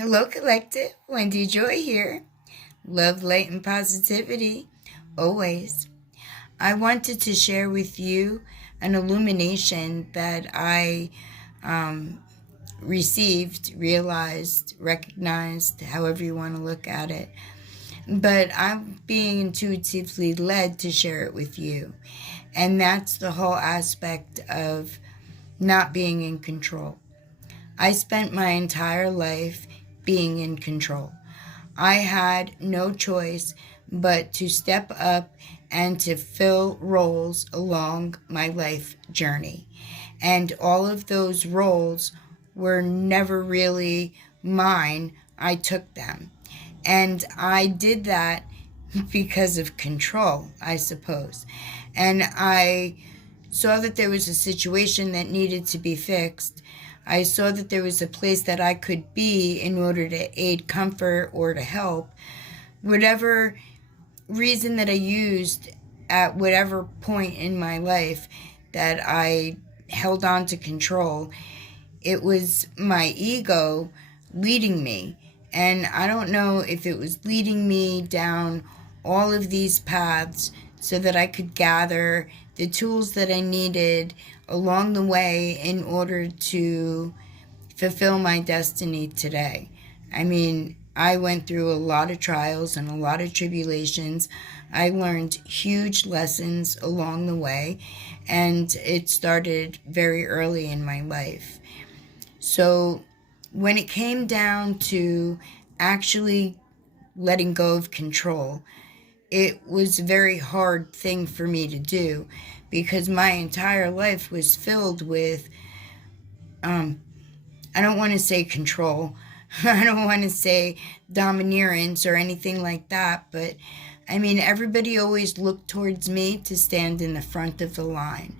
Hello, Collective. Wendy Joy here. Love, light, and positivity, always. I wanted to share with you an illumination that I received, realized, recognized, however you want to look at it. But I'm being intuitively led to share it with you. And that's the whole aspect of not being in control. I spent my entire life being in control. I had no choice but to step up and to fill roles along my life journey. And all of those roles were never really mine. I took them. And I did that because of control, I suppose. And I saw that there was a situation that needed to be fixed. I saw that there was a place that I could be in order to aid comfort or to help. Whatever reason that I used at whatever point in my life that I held on to control, it was my ego leading me. And I don't know if it was leading me down all of these paths so that I could gather the tools that I needed along the way in order to fulfill my destiny today. I mean, I went through a lot of trials and a lot of tribulations. I learned huge lessons along the way, and it started very early in my life. So when it came down to actually letting go of control, it was a very hard thing for me to do because my entire life was filled with, I don't want to say control. I don't want to say domineerance or anything like that, but I mean, everybody always looked towards me to stand in the front of the line.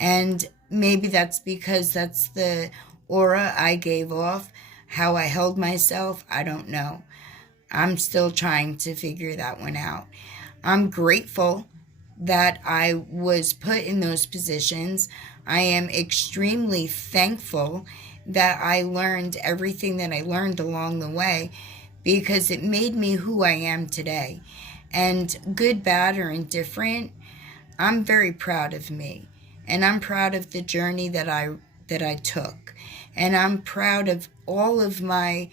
And maybe that's because that's the aura I gave off, how I held myself, I don't know. I'm still trying to figure that one out. I'm grateful that I was put in those positions. I am extremely thankful that I learned everything that I learned along the way because it made me who I am today. And good, bad, or indifferent, I'm very proud of me. And I'm proud of the journey that I took. And I'm proud of all of my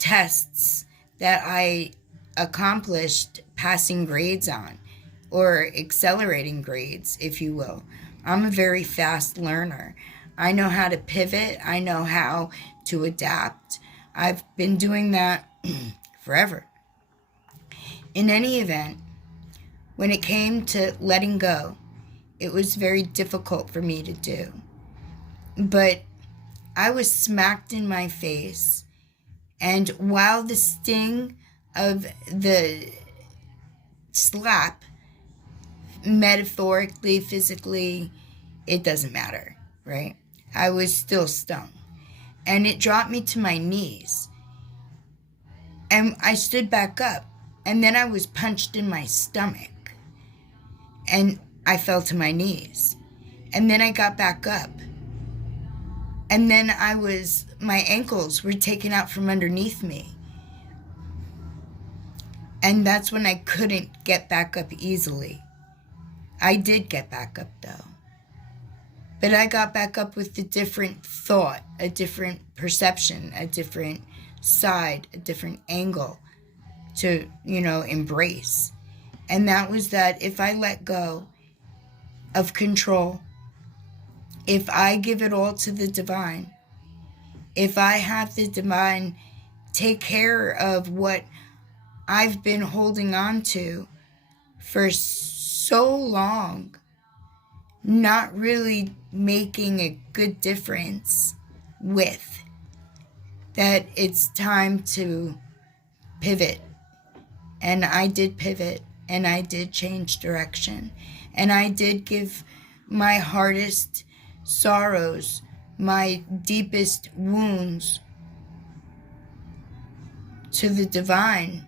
tests that I accomplished passing grades on, or accelerating grades, if you will. I'm a very fast learner. I know how to pivot. I know how to adapt. I've been doing that forever. In any event, when it came to letting go, it was very difficult for me to do. But I was smacked in my face. And while the sting of the slap, metaphorically, physically, it doesn't matter, right? I was still stung. And it dropped me to my knees. And I stood back up. And then I was punched in my stomach. And I fell to my knees. And then I got back up. And then my ankles were taken out from underneath me. And that's when I couldn't get back up easily. I did get back up though. But I got back up with a different thought, a different perception, a different side, a different angle to, embrace. And that was that if I let go of control, if I give it all to the divine, if I have the divine take care of what I've been holding on to for so long, not really making a good difference with, that it's time to pivot. And I did pivot, and I did change direction, and I did give my hardest sorrows, my deepest wounds to the divine.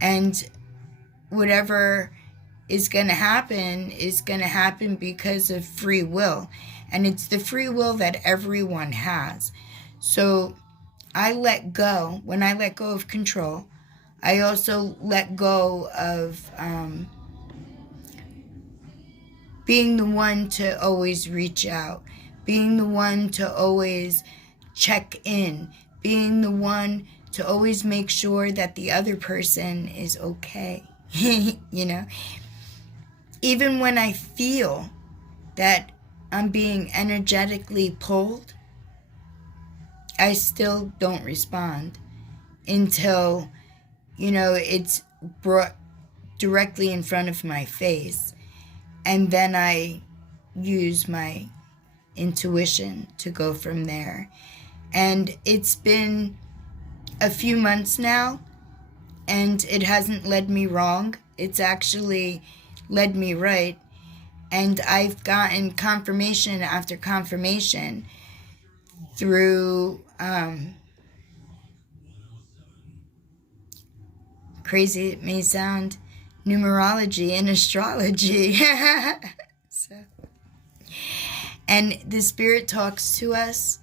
And whatever is going to happen because of free will. And it's the free will that everyone has. So I let go. When I let go of control, I also let go of being the one to always reach out, being the one to always check in, being the one to always make sure that the other person is okay. You know, even when I feel that I'm being energetically pulled, I still don't respond until, it's brought directly in front of my face. And then I use my intuition to go from there. And it's been a few months now, and it hasn't led me wrong. It's actually led me right. And I've gotten confirmation after confirmation through crazy it may sound, numerology and astrology. And the Spirit talks to us.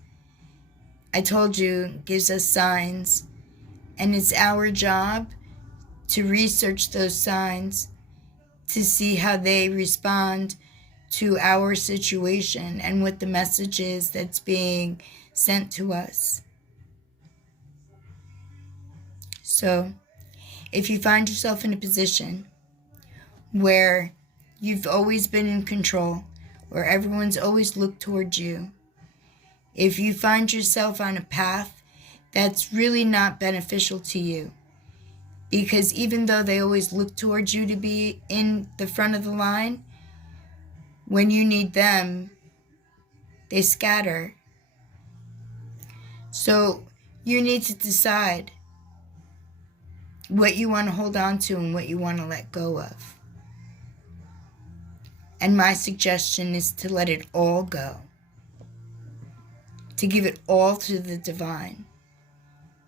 I told you, gives us signs. And it's our job to research those signs, to see how they respond to our situation and what the message is that's being sent to us. So, if you find yourself in a position where you've always been in control, where everyone's always looked towards you, if you find yourself on a path that's really not beneficial to you, because even though they always look towards you to be in the front of the line, when you need them, they scatter. So you need to decide what you want to hold on to and what you want to let go of. And my suggestion is to let it all go, to give it all to the divine,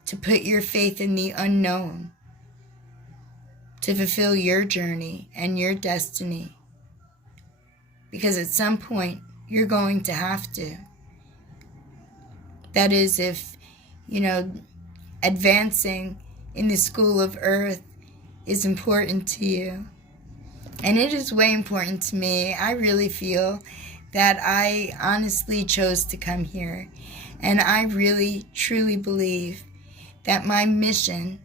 to put your faith in the unknown, to fulfill your journey and your destiny. Because at some point, you're going to have to. That is, if, advancing in the school of earth is important to you. And it is way important to me. I really feel that I honestly chose to come here. And I really, truly believe that my mission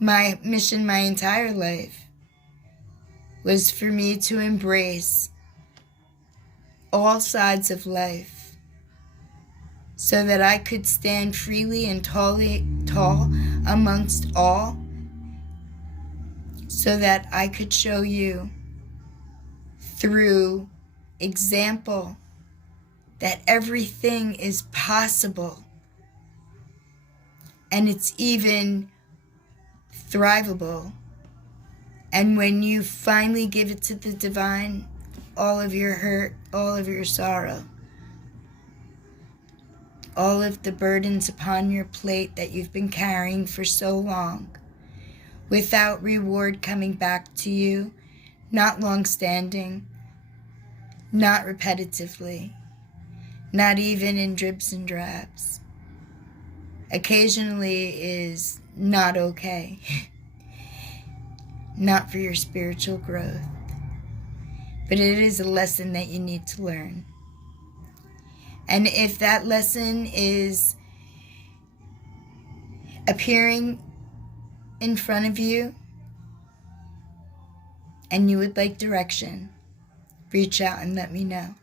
my entire life was for me to embrace all sides of life so that I could stand freely and tall amongst all, so that I could show you through example that everything is possible, and it's even thrivable. And when you finally give it to the divine, all of your hurt, all of your sorrow, all of the burdens upon your plate that you've been carrying for so long, without reward coming back to you, not long-standing, not repetitively, not even in dribs and drabs. Occasionally is not okay. Not for your spiritual growth. But it is a lesson that you need to learn. And if that lesson is appearing in front of you and you would like direction, reach out and let me know.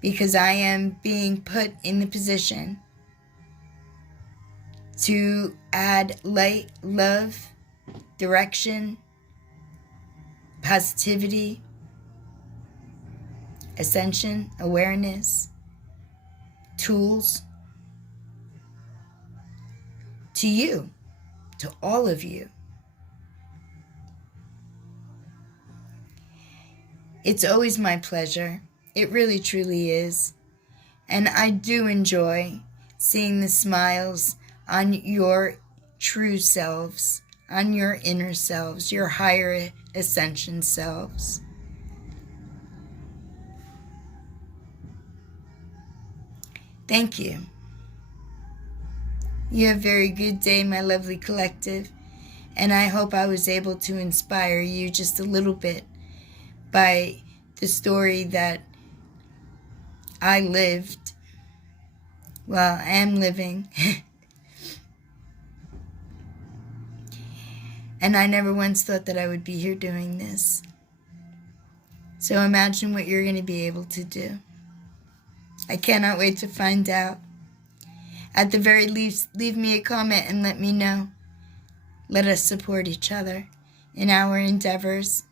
Because I am being put in the position to add light, love, direction, positivity, ascension, awareness, tools to you, to all of you. It's always my pleasure. It really, truly is. And I do enjoy seeing the smiles on your true selves, on your inner selves, your higher ascension selves. Thank you. You have a very good day, my lovely collective. And I hope I was able to inspire you just a little bit by the story that I lived. Well, I am living. And I never once thought that I would be here doing this. So imagine what you're going to be able to do. I cannot wait to find out. At the very least, leave me a comment and let me know. Let us support each other in our endeavors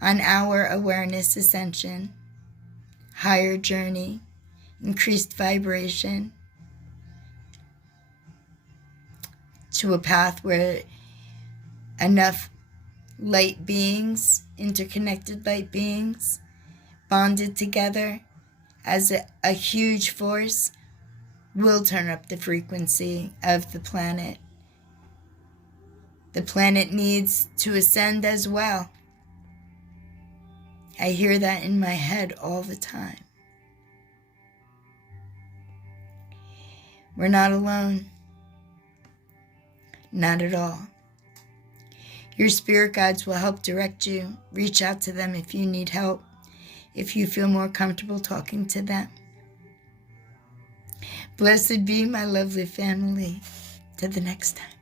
on our awareness ascension, higher journey, increased vibration, to a path where enough light beings, interconnected light beings, bonded together as a huge force, will turn up the frequency of the planet. The planet needs to ascend as well. I hear that in my head all the time. We're not alone. Not at all. Your spirit guides will help direct you. Reach out to them if you need help, if you feel more comfortable talking to them. Blessed be my lovely family. Till the next time.